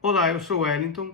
Olá, eu sou Wellington,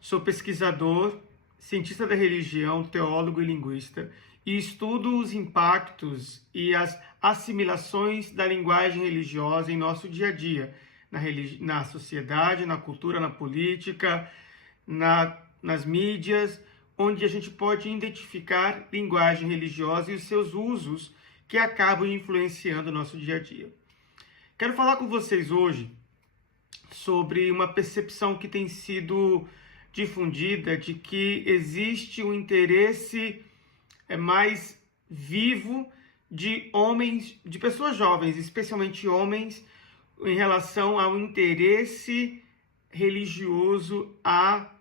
sou pesquisador, cientista da religião, teólogo e linguista, e estudo os impactos e as assimilações da linguagem religiosa em nosso dia a dia, na sociedade, na cultura, na política, nas mídias, onde a gente pode identificar linguagem religiosa e os seus usos que acabam influenciando o nosso dia a dia. Quero falar com vocês hoje sobre uma percepção que tem sido difundida de que existe um interesse mais vivo de homens, de pessoas jovens, especialmente homens, em relação ao interesse religioso a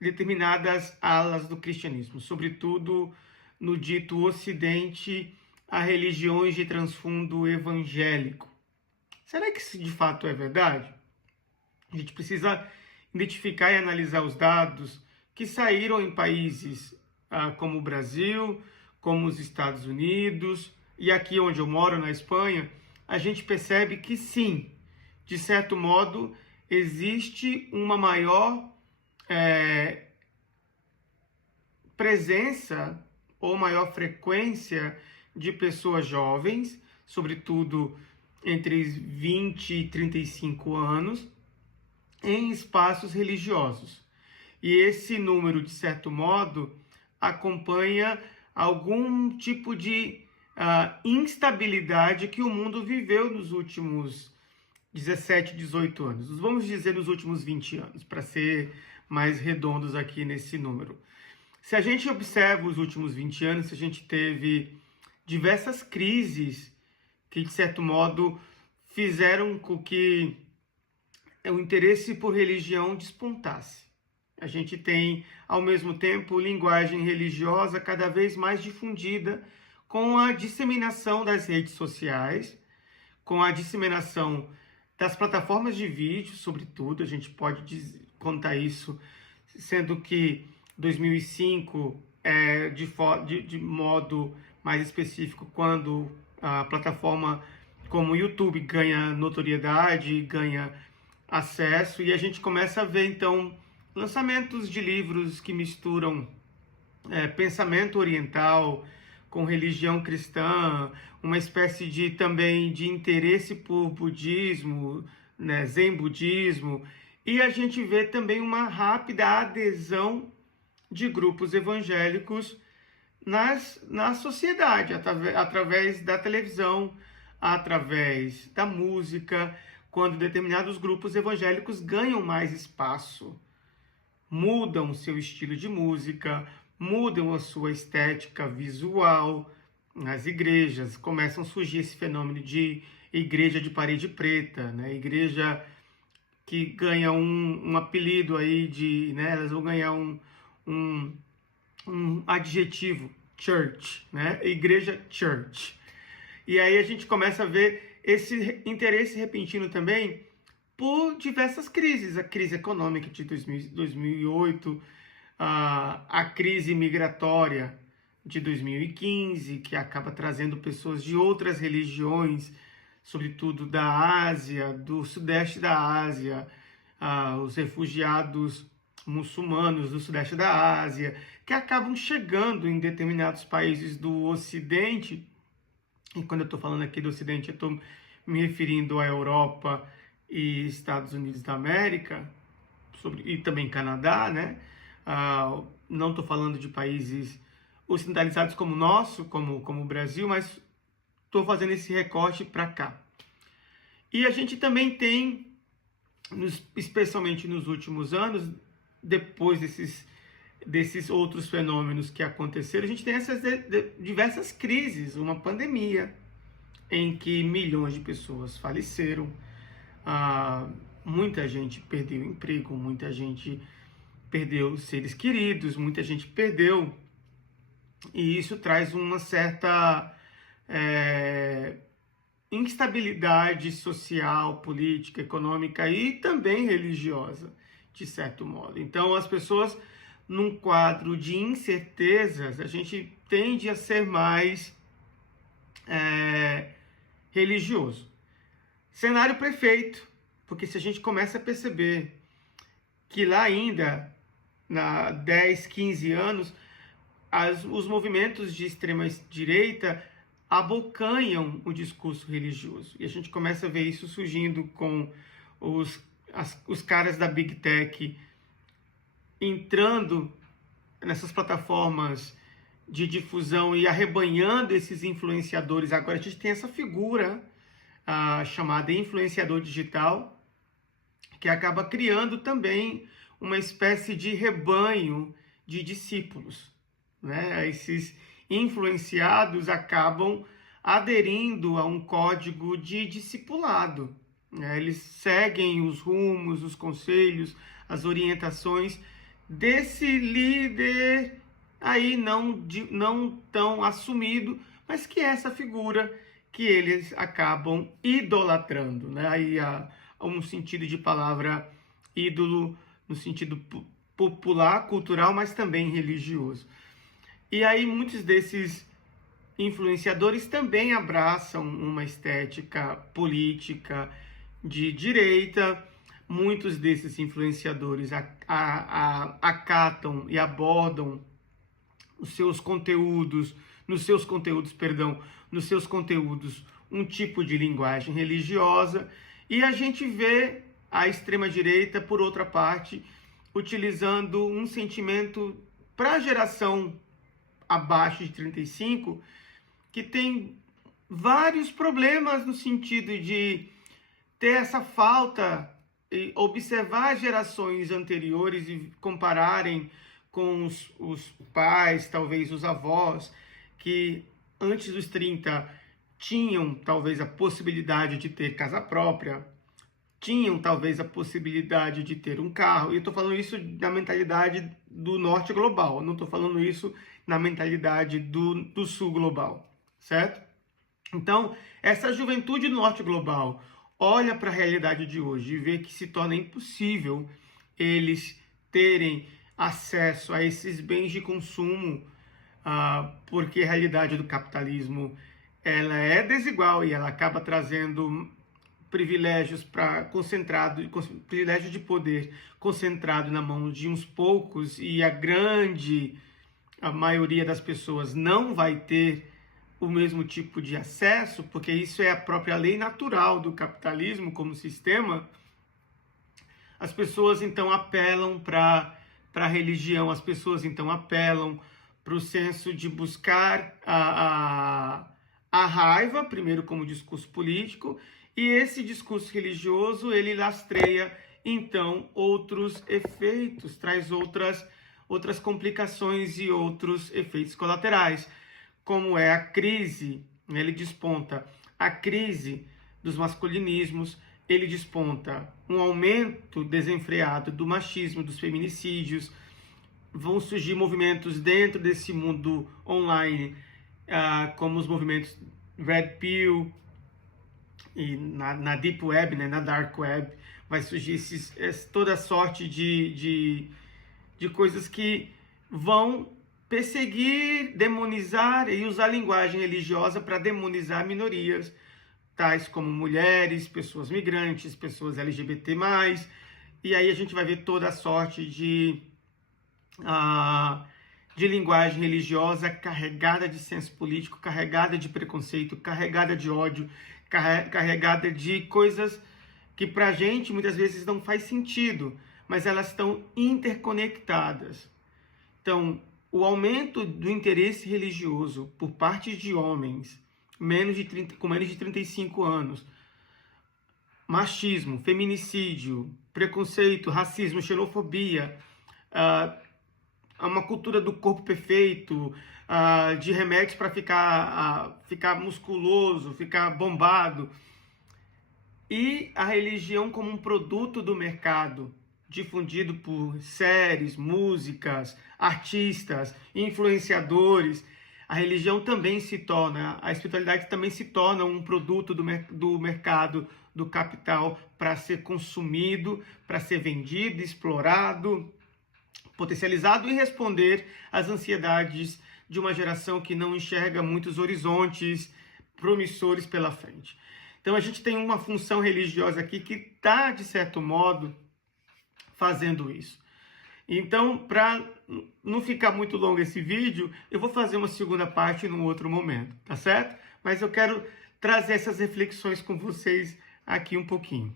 determinadas alas do cristianismo, sobretudo no dito Ocidente, a religiões de transfundo evangélico. Será que isso de fato é verdade? A gente precisa identificar e analisar os dados que saíram em países como o Brasil, como os Estados Unidos e aqui onde eu moro, na Espanha, a gente percebe que sim, de certo modo, existe uma maior presença ou maior frequência de pessoas jovens, sobretudo entre 20 e 35 anos, em espaços religiosos. E esse número, de certo modo, acompanha algum tipo de instabilidade que o mundo viveu nos últimos 17, 18 anos. Vamos dizer nos últimos 20 anos, para ser mais redondos aqui nesse número. Se a gente observa os últimos 20 anos, a gente teve diversas crises que, de certo modo, fizeram com que o interesse por religião despontasse. A gente tem, ao mesmo tempo, linguagem religiosa cada vez mais difundida com a disseminação das redes sociais, com a disseminação das plataformas de vídeo, sobretudo. A gente pode contar isso, sendo que 2005 é de modo mais específico quando a plataforma como o YouTube ganha notoriedade, ganha acesso, e a gente começa a ver então lançamentos de livros que misturam pensamento oriental com religião cristã, uma espécie de também de interesse por budismo, né, zen budismo, e a gente vê também uma rápida adesão de grupos evangélicos na sociedade, através da televisão, através da música, quando determinados grupos evangélicos ganham mais espaço, mudam seu estilo de música, mudam a sua estética visual nas igrejas, começam a surgir esse fenômeno de igreja de parede preta, né? Igreja que ganha um apelido aí de, né? Elas vão ganhar um adjetivo, church, né? Igreja church. E aí a gente começa a ver esse interesse repentino também por diversas crises. A crise econômica de 2008, a crise migratória de 2015, que acaba trazendo pessoas de outras religiões, sobretudo da Ásia, do sudeste da Ásia, os refugiados muçulmanos do sudeste da Ásia, que acabam chegando em determinados países do Ocidente. E quando eu estou falando aqui do Ocidente, eu estou me referindo à Europa e Estados Unidos da América, e também Canadá, né? Não estou falando de países ocidentalizados como o nosso, como o Brasil, mas estou fazendo esse recorte para cá. E a gente também tem, especialmente nos últimos anos, depois desses outros fenômenos que aconteceram, a gente tem essas diversas crises, uma pandemia em que milhões de pessoas faleceram, muita gente perdeu emprego, muita gente perdeu seres queridos, muita gente perdeu, e isso traz uma certa instabilidade social, política, econômica e também religiosa, de certo modo. Então, as pessoas, num quadro de incertezas, a gente tende a ser mais religioso. Cenário perfeito, porque se a gente começa a perceber que lá ainda, na 10, 15 anos, os movimentos de extrema-direita abocanham o discurso religioso. E a gente começa a ver isso surgindo com os caras da Big Tech entrando nessas plataformas de difusão e arrebanhando esses influenciadores. Agora a gente tem essa figura chamada influenciador digital, que acaba criando também uma espécie de rebanho de discípulos, né? Esses influenciados acabam aderindo a um código de discipulado, né? Eles seguem os rumos, os conselhos, as orientações desse líder aí não tão assumido, mas que é essa figura que eles acabam idolatrando, né? Aí há um sentido de palavra ídolo no sentido popular, cultural, mas também religioso. E aí muitos desses influenciadores também abraçam uma estética política de direita. Muitos desses influenciadores acatam e abordam nos seus conteúdos, um tipo de linguagem religiosa, e a gente vê a extrema-direita, por outra parte, utilizando um sentimento para a geração abaixo de 35, que tem vários problemas no sentido de ter essa falta, e observar gerações anteriores e compararem com os pais, talvez os avós, que antes dos 30 tinham talvez a possibilidade de ter casa própria, tinham talvez a possibilidade de ter um carro. E eu estou falando isso na mentalidade do norte global, não estou falando isso na mentalidade do sul global, certo? Então, essa juventude do norte global olha para a realidade de hoje e vê que se torna impossível eles terem acesso a esses bens de consumo, porque a realidade do capitalismo ela é desigual e ela acaba trazendo privilégios privilégios de poder concentrado na mão de uns poucos, e a maioria das pessoas não vai ter o mesmo tipo de acesso, porque isso é a própria lei natural do capitalismo como sistema. As pessoas então apelam para a religião, as pessoas então apelam para o senso de buscar a raiva, primeiro como discurso político, e esse discurso religioso, ele lastreia, então, outros efeitos, traz outras complicações e outros efeitos colaterais, como é a crise, ele desponta a crise dos masculinismos, ele desponta um aumento desenfreado do machismo, dos feminicídios, vão surgir movimentos dentro desse mundo online, como os movimentos Red Pill, e na Deep Web, né, na Dark Web, vai surgir toda sorte de coisas que vão perseguir, demonizar e usar a linguagem religiosa para demonizar minorias, tais como mulheres, pessoas migrantes, pessoas LGBT+, e aí a gente vai ver toda a sorte de linguagem religiosa carregada de senso político, carregada de preconceito, carregada de ódio, carregada de coisas que para a gente muitas vezes não faz sentido, mas elas estão interconectadas. Então, o aumento do interesse religioso por parte de homens com menos de 35 anos, machismo, feminicídio, preconceito, racismo, xenofobia, uma cultura do corpo perfeito, de remédios para ficar musculoso, ficar bombado, e a religião como um produto do mercado, difundido por séries, músicas, artistas, influenciadores. A religião também a espiritualidade também se torna um produto do mercado, do capital, para ser consumido, para ser vendido, explorado, potencializado e responder às ansiedades de uma geração que não enxerga muitos horizontes promissores pela frente. Então a gente tem uma função religiosa aqui que está, de certo modo, fazendo isso. Então, para não ficar muito longo esse vídeo, eu vou fazer uma segunda parte num outro momento, tá certo? Mas eu quero trazer essas reflexões com vocês aqui um pouquinho.